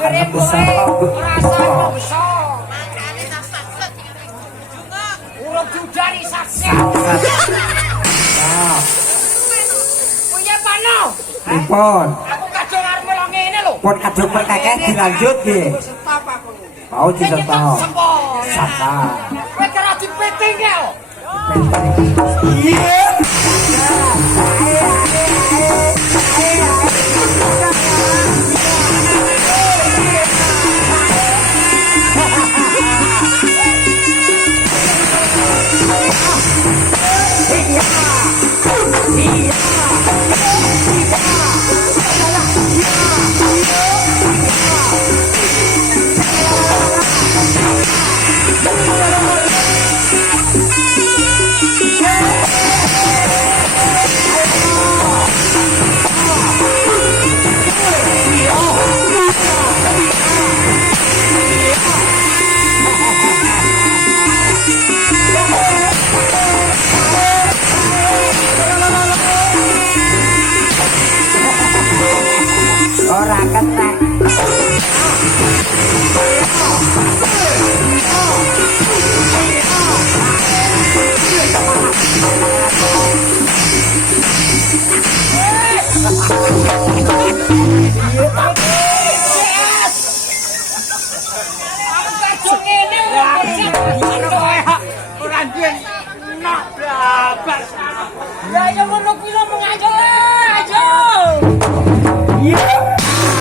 Karena besar rasanya besar. Urung jujari sakit. Punya pano. Pripun? Aku kadung arep melo ngene lho. Pun kadung perkakek dilanjut nggih. Stop aku. Mau disetop. Sampun. Sabar. Kowe kira dipeting ya? Iya. Ora ketek. Ora duwe nak blabar. Ya yo ngono kuwi lho mengajo aja. Iya.